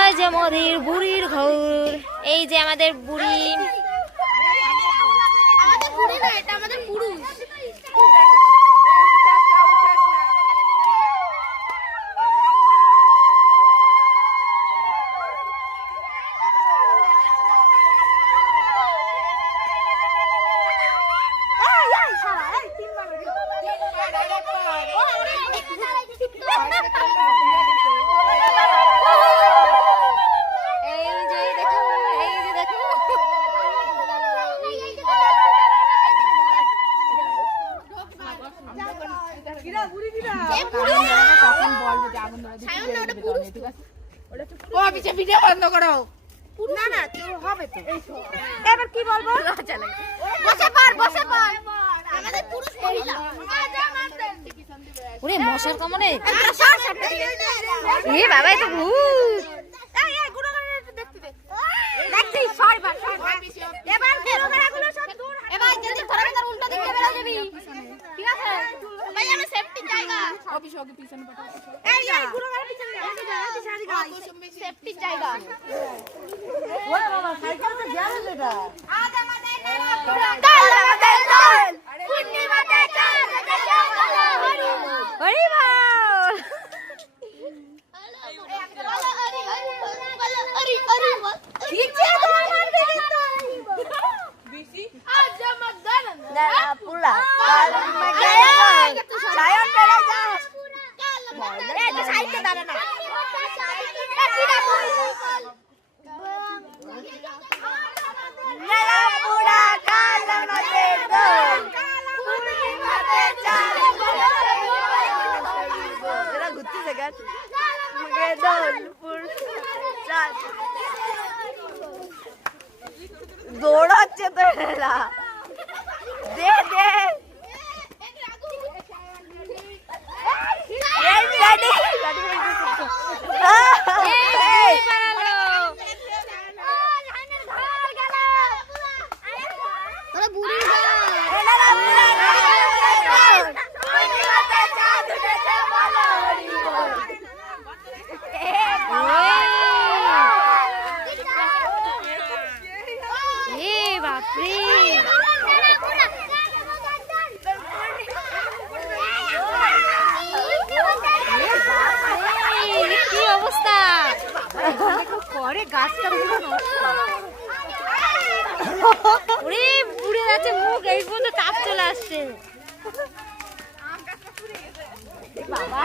আজ আমাদের বুড়ির ঘর। এই যে আমাদের বুড়ি। আমাদের বুড়ি না, এটা আমাদের পুরুষ। বন্ধ করো। না না হবে তো। এবার কি বলবো? বসে পড়, বসে পড়। আমাদের পুরুষ মহিলা। ওরে মশার কামড়ে। এ বাবা, এটা ভূত। এই এই গুড়াগুলো একটু দেখতে দে। দেখছি ছয়বার। এবার গুড়াগুলো সব দূর। এবার জলদি ধরে ধরে উল্টা দিকে বেরো যাবি। ঠিক আছে? ভাই আমি সেফটি জায়গা। অফিস ওকে পিছনে পাঠাও। এই এই গুড়াগুলো পিছনে যা। সেফটি জায়গা। ওরে বাবা, সাইকেলটা গেল যেটা। আজ আমাদের কাল আমাদের দল। পূর্ণিমাতে চাঁদ দেখে বলো হরি বল। হরি বল। দৌড়াচ্ছে তো এরা। দে দে। কি অবস্থা করে গাছটা পুরো নষ্ট। ওরে পুড়ে যাচ্ছে মুখ, এই পর্যন্ত তাপ চলে আসছে। বাবা